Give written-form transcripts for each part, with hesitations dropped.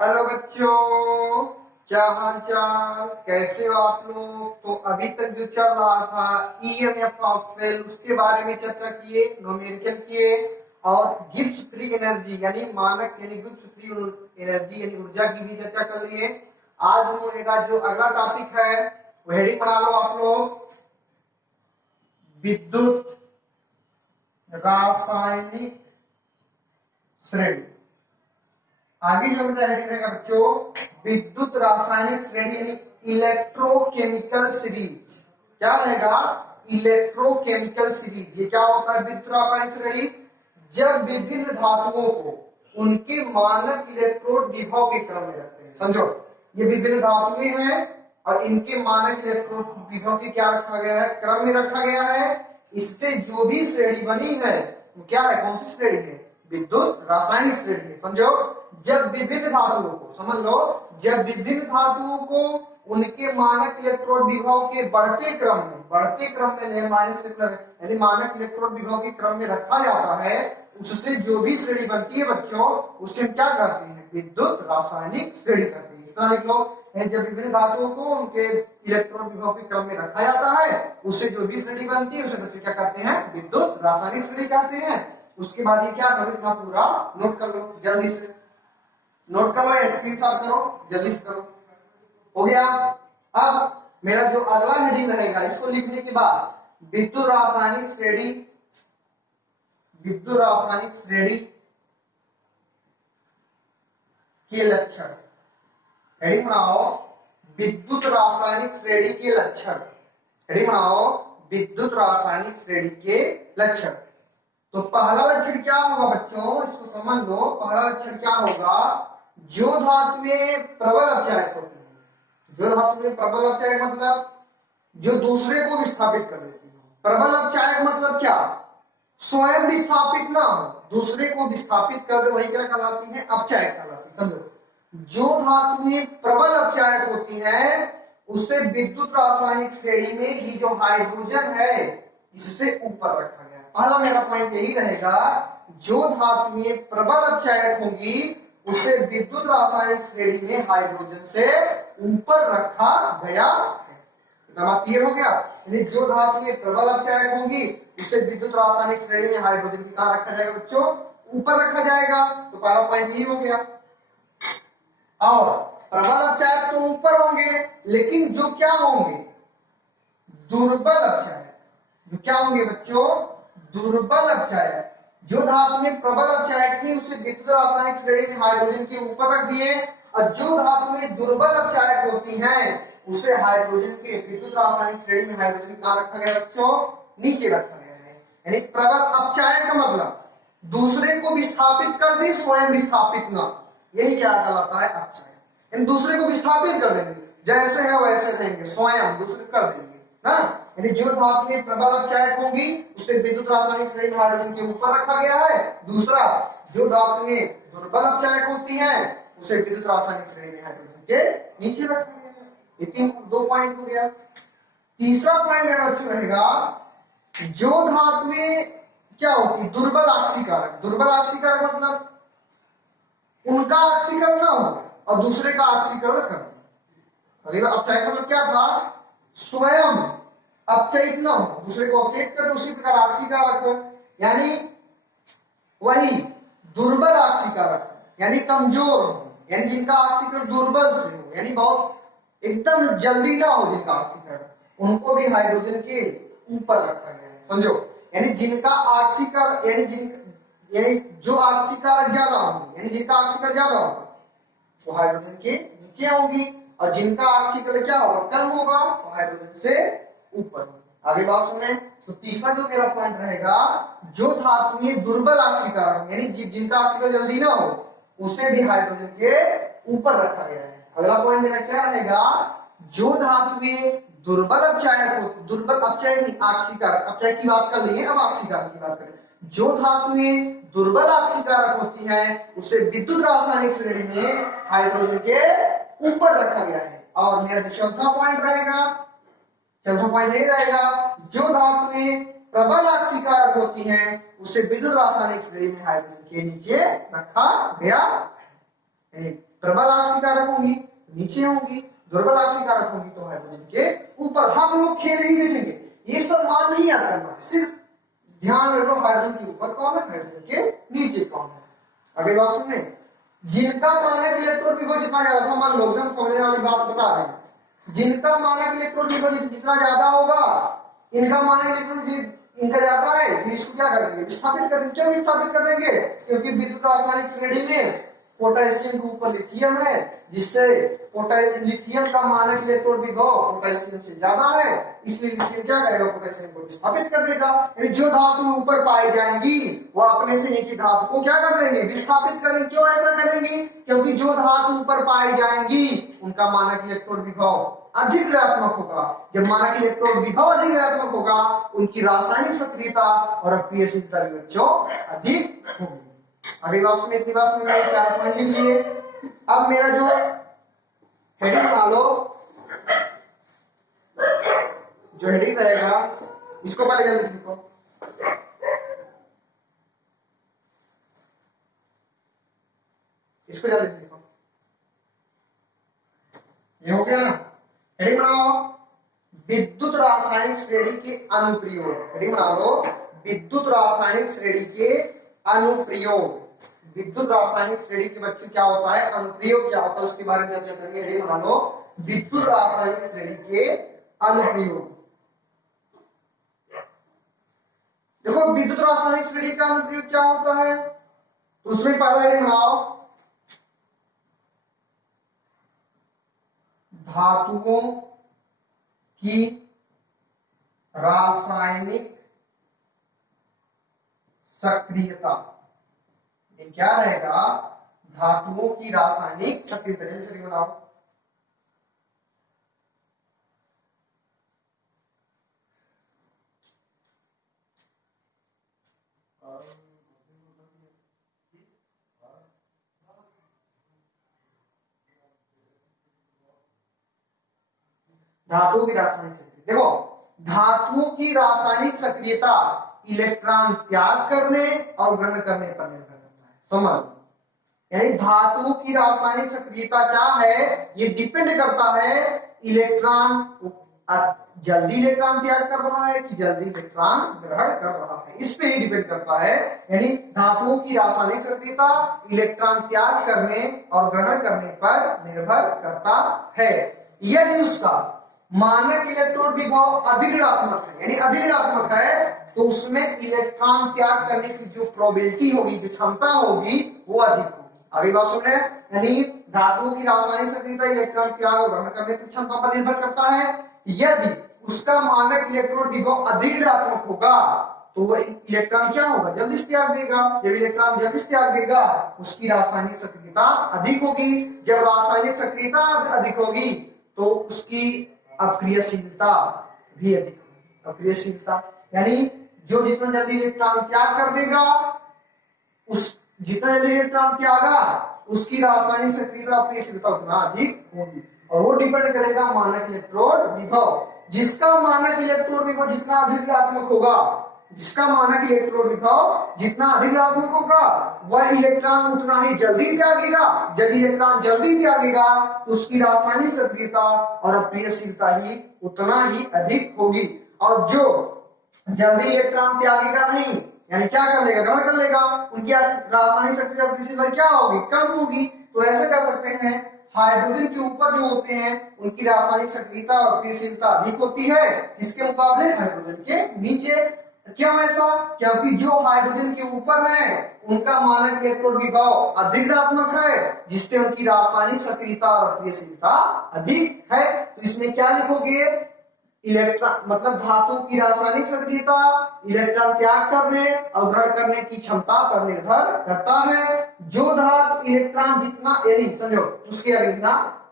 Hello बच्चों, क्या हाल चाल, कैसे हो आप लोग। तो अभी तक जो चल रहा था ईएमएफ ऑफ फेल, उसके बारे में चर्चा किए, न्यूमेरिकल किए और गिब्स फ्री एनर्जी यानी मानक यानी गिब्स फ्री एनर्जी यानी ऊर्जा की भी चर्चा कर लिए। आज हम लोग का जो अगला टॉपिक है वो हेडिंग बना लो आप लोग, विद्युत रासायनिक श्रेणी। आगे जो मेरा हेडिंग रहेगा बच्चों, विद्युत रासायनिक श्रेणी यानी इलेक्ट्रोकेमिकल सीरीज। क्या रहेगा? Electrochemical series. ये क्या होता है विद्युत रासायनिक श्रेणी? जब विभिन्न धातुओं को उनके मानक इलेक्ट्रोड विभव के क्रम में रखते हैं। समझो, ये विभिन्न धातुएं हैं और इनके मानक इलेक्ट्रोड विभव के क्या रखा गया है? क्रम में रखा गया है। इससे जो भी श्रेणी बनी है वो क्या है? कौन सी श्रेणी है? विद्युत रासायनिक श्रेणी है। समझो, जब विभिन्न धातुओं को, समझ लो, जब विभिन्न धातुओं को उनके मानक इलेक्ट्रोड विभव के बढ़ते क्रम में माइनस यानी मानक इलेक्ट्रोड विभव के क्रम में रखा जाता है, उससे जो भी श्रेणी बनती है बच्चों, उससे हम क्या करते हैं? विद्युत रासायनिक श्रेणी करते हैं। इस तरह लिख लो, जब विभिन्न धातुओं को उनके इलेक्ट्रॉन विभव के क्रम में रखा जाता है, उससे जो भी श्रेणी बनती है उसे बच्चे क्या करते हैं? विद्युत रासायनिक श्रेणी कहते हैं। उसके बाद ये क्या करो, इतना पूरा नोट कर लो, जल्दी से नोट कर लो या स्क्रीनशॉट करो, जल्दी से करो। हो गया। अब मेरा जो अगला हेडिंग रहेगा, इसको लिखने के बाद विद्युत रासायनिक श्रेणी, विद्युत रासायनिक श्रेणी के लक्षण। हेडिंग बनाओ, विद्युत रासायनिक श्रेणी के लक्षण। हेडिंग बनाओ, विद्युत रासायनिक श्रेणी के लक्षण। तो पहला लक्षण क्या होगा बच्चों, इसको समझ लो। पहला लक्षण क्या होगा? जो धातुएं प्रबल अपचायक होती हैं, जो धातुएं प्रबल अपचायक मतलब जो दूसरे को विस्थापित कर देती है। प्रबल अपचायक मतलब क्या? स्वयं विस्थापित ना हो, दूसरे को विस्थापित कर दे, वही क्या कहलाती है? अपचायक कहलाती है। समझो, जो धातुएं प्रबल अपचायक होती हैं उससे विद्युत रासायनिक श्रेणी में ये जो हाइड्रोजन है इससे ऊपर रखा गया। पहला मेरा पॉइंट यही रहेगा, जो धातुएं प्रबल अपचायक होंगी उसे विद्युत रासायनिक श्रेणी में हाइड्रोजन से ऊपर रखा गया है। क्लियर हो गया? यानी जो धातुएं प्रबल अपचायक होंगी उसे विद्युत रासायनिक श्रेणी में हाइड्रोजन की कहां रखा जाएगा बच्चों? ऊपर रखा जाएगा। तो पहला पॉइंट यही हो गया। और प्रबल अपचायक तो ऊपर होंगे, लेकिन जो क्या होंगे? दुर्बल अपचायक। जो क्या होंगे बच्चों? दुर्बल अपचायक। जो धातुएं प्रबल अपचायक थी उसे विद्युत रासायनिक श्रेणी में हाइड्रोजन के ऊपर रख दिए, और जो धातुएं दुर्बल अपचायक होती हैं उसे हाइड्रोजन के विद्युत रासायनिक श्रेणी में हाइड्रोजन कहां रखा गया बच्चों? नीचे रखा गया है। यानी प्रबल अपचायक का मतलब दूसरे को विस्थापित कर दे, स्वयं विस्थापित ना, यही क्या कहलाता है? अपचायक। यानी दूसरे को विस्थापित कर देंगे, जैसे है वैसे रहेंगे, स्वयं दूसरे कर देंगे ना। यानी जो धातुएं प्रबल अपचायक होंगी उसे विद्युत रासायनिक श्रेणी में हाइड्रोजन के ऊपर रखा गया है। दूसरा, जो धातुएं दुर्बल अपचायक होती हैं उसे विद्युत रासायनिक श्रेणी में हाइड्रोजन के नीचे रखा गया है। ये तीन दो पॉइंट हो गया। तीसरा पॉइंट मेरा बच्चों रहेगा, जो धातुएं क्या होती? दुर्बल आक्सीकारक। दुर्बल आक्सीकारक मतलब उनका ऑक्सीकरण ना हो और दूसरे का ऑक्सीकरण कर दे। अपचायक मतलब क्या था? स्वयं अपचयित ना हो, दूसरे को अपचयित करे, उसी प्रकार ऑक्सीकारक। यानी वही दुर्बल ऑक्सीकारक, यानी कमजोर हो, यानी जिनका ऑक्सीकरण दुर्बल से हो, यानी बहुत एकदम जल्दी ना हो जिनका ऑक्सीकरण, उनको भी हाइड्रोजन के ऊपर रखा गया है। समझो, यानी जिनका ऑक्सीकरण यानी जो ऑक्सीकरण ज्यादा होंगे, यानी जिनका ऑक्सीकरण ज्यादा होगा वो हाइड्रोजन के नीचे होंगी, और जिनका ऑक्सीकरण क्या होगा? कम होगा, वो हाइड्रोजन से ऊपर होगा। आगे बात सुने। तो तीसरा जो मेरा पॉइंट रहेगा, जो धातुएं दुर्बल ऑक्सीकरण यानी जिनका ऑक्सीकरण जल्दी ना हो उसे भी हाइड्रोजन के ऊपर रखा गया है। अगला पॉइंट मेरा क्या रहेगा, जो धातुएं दुर्बल अपचायक हो, दुर्बल अपचायक नहीं ऑक्सीकारक, अपचायक की बात कर ली है, अब ऑक्सीकारक की बात करें। जो धातुएं दुर्बल ऑक्सीकारक होती हैं उसे विद्युत रासायनिक श्रेणी में हाइड्रोजन के ऊपर रखा गया है। और मेरा चौथा पॉइंट रहेगा, चौथा पॉइंट ये रहेगा, जो धातुएं प्रबल ऑक्सीकारक होती हैं उसे विद्युत रासायनिक श्रेणी में हाइड्रोजन के नीचे रखा गया है। प्रबल आक्सीकारक होंगी नीचे होंगी, दुर्बल आक्सीकारक होंगी तो हाइड्रोजन के ऊपर। हम लोग खेल ही देखेंगे, ये सब मान नहीं याद करना है, सिर्फ ध्यान रखो हाइड्रोजन के ऊपर कौन है, हाइड्रोजन के नीचे कौन है। अगली बात सुने, जिनका मानक इलेक्ट्रॉन विभव जितना ज्यादा, समझ लो एकदम समझने वाली बात बता रहे हैं, जिनका मानक इलेक्ट्रॉन विभव जितना ज्यादा होगा, इनका मानक इलेक्ट्रॉन इनका ज्यादा है, फिर इसको क्या करेंगे, विस्थापित करेंगे। क्यों विस्थापित करेंगे, क्योंकि विद्युत रासायनिक श्रेणी में पोटेशियम के ऊपर लिथियम है, जिससे लिथियम का मानक इलेक्ट्रॉन विभव पोटेशियम से ज्यादा है, इसलिए लिथियम क्या करेगा, पोटेशियम को विस्थापित कर देगा। यानी जो धातु ऊपर पाई जाएंगी वो अपने से नीचे धातु को क्या कर देंगे, विस्थापित करेंगे। क्यों ऐसा करेंगे, क्योंकि जो धातु ऊपर पाई जाएंगी उनका मानक इलेक्ट्रॉन विभव अधिक ऋणात्मक होगा। जब मानक इलेक्ट्रॉन विभव अधिक ऋणात्मक होगा, उनकी रासायनिक सक्रियता और अक्रियशीलता भी बच्चों अधिक होगी। अगली बात सुनिए, इतनी बात सुनिए, 4 पॉइंट लिख लिए। अब मेरा जो हेडिंग बना लो, जो हेडिंग रहेगा इसको पहले जल्दी से लिखो, इसको जल्दी से लिखो, ये हो गया ना। हेडिंग बनाओ, विद्युत रासायनिक श्रेणी के अनुप्रयोग। हेडिंग बना लो, विद्युत रासायनिक श्रेणी के अनुप्रयोग। विद्युत रासायनिक श्रेणी के बच्चों क्या होता है, अनुप्रयोग क्या होता है, उसके बारे में चर्चा करेंगे। हेडिंग बना लो, विद्युत रासायनिक श्रेणी के अनुप्रयोग। देखो विद्युत रासायनिक श्रेणी का अनुप्रयोग क्या होता है, तो उसमें पहला हेडिंग बनाओ, धातुओं की रासायनिक सक्रियता। ये क्या रहेगा, धातुओं की रासायनिक सक्रियता। जल्दी बनाओ, धातुओं की रासायनिक सक्रियता। देखो धातुओं की रासायनिक सक्रियता इलेक्ट्रॉन त्याग करने और ग्रहण करने पर निर्भर करता है, समझ लो। यानी धातुओं की रासायनिक सक्रियता क्या है, ये डिपेंड करता है इलेक्ट्रॉन जल्दी इलेक्ट्रॉन त्याग कर रहा है कि जल्दी इलेक्ट्रॉन ग्रहण कर रहा है, इस पे ही डिपेंड करता है। यानी धातुओं की रासायनिक सक्रियता इलेक्ट्रॉन त्याग करने और ग्रहण करने पर निर्भर करता है। यदि उसका मानक इलेक्ट्रॉन विभव अधिक ऋणात्मक है, यानी अधिक ऋणात्मक है, तो उसमें इलेक्ट्रॉन त्याग करने की जो प्रोबेबिलिटी होगी, जो क्षमता होगी, वो अधिक होगी। अगली बात सुन रहे हैं, यानी धातुओं की रासायनिक सक्रियता इलेक्ट्रॉन त्याग और ग्रहण करने की क्षमता पर निर्भर करता है। यदि उसका मानक इलेक्ट्रॉन विभव अधिक ऋणात्मक होगा तो वह इलेक्ट्रॉन क्या होगा, जल्दी से त्याग देगा। जब इलेक्ट्रॉन जल्दी से त्याग देगा उसकी रासायनिक सक्रियता अधिक होगी। जब रासायनिक सक्रियता अधिक होगी तो उसकी अक्रियशीलता भी अधिक होगी। अक्रियशीलता यानी जो जितना जल्दी इलेक्ट्रॉन त्याग कर देगा, उस जितना जल्दी इलेक्ट्रॉन त्यागा उसकी रासायनिक सक्रियता अक्रियशीलता उतना अधिक होगी। और वो डिपेंड करेगा मानक इलेक्ट्रोड विभव। जिसका मानक इलेक्ट्रोड विभव जितना अधिक ऋणात्मक होगा, जिसका मानक इलेक्ट्रोड विभव जितना अधिक ऋणात्मक होगा, वह इलेक्ट्रॉन उतना ही जल्दी त्यागेगा। जब इलेक्ट्रॉन जल्दी त्यागेगा तो उसकी रासायनिक सक्रियता और अक्रियशीलता ही उतना ही अधिक होगी। और जो जल्दी इलेक्ट्रॉन त्यागेगा नहीं, यानी क्या कर लेगा, ग्रहण कर लेगा, उनकी रासायनिक सक्रियता अक्रियशीलता क्या होगी, कम होगी। तो ऐसे कर सकते हैं, हाइड्रोजन के ऊपर जो होते हैं उनकी रासायनिक सक्रियता और अक्रियशीलता अधिक होती है, इसके मुकाबले हाइड्रोजन के नीचे। क्यों ऐसा, क्योंकि जो हाइड्रोजन के ऊपर है उनका मानक इलेक्ट्रॉन विभव अधिक ऋणात्मक है, जिससे उनकी रासायनिक सक्रियता और अक्रियशीलता अधिक है। तो इसमें क्या लिखोगे, इलेक्ट्रॉन मतलब धातु की रासायनिक सक्रियता इलेक्ट्रॉन त्याग करने और ग्रहण करने की क्षमता पर निर्भर करता है। जो धातु इलेक्ट्रॉन जितना, यानी समझो उसके आगे लिखना,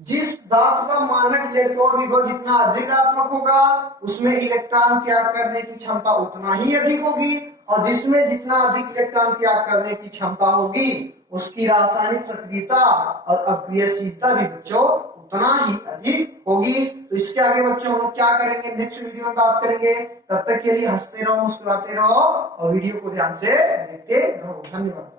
जिस धातु का मानक इलेक्ट्रॉन विभव जितना अधिक ऋणात्मक होगा उसमें इलेक्ट्रॉन त्याग करने की क्षमता उतना ही अधिक होगी, और जिसमें जितना अधिक इलेक्ट्रॉन त्याग करने की क्षमता होगी उसकी रासायनिक सक्रियता और अक्रियशीलता भी बच्चों उतना ही अधिक होगी। तो इसके आगे बच्चों हम लोग क्या करेंगे, नेक्स्ट वीडियो में बात करेंगे। तब तक के लिए हंसते रहो, मुस्कुराते रहो और वीडियो को ध्यान से देखते रहो। धन्यवाद।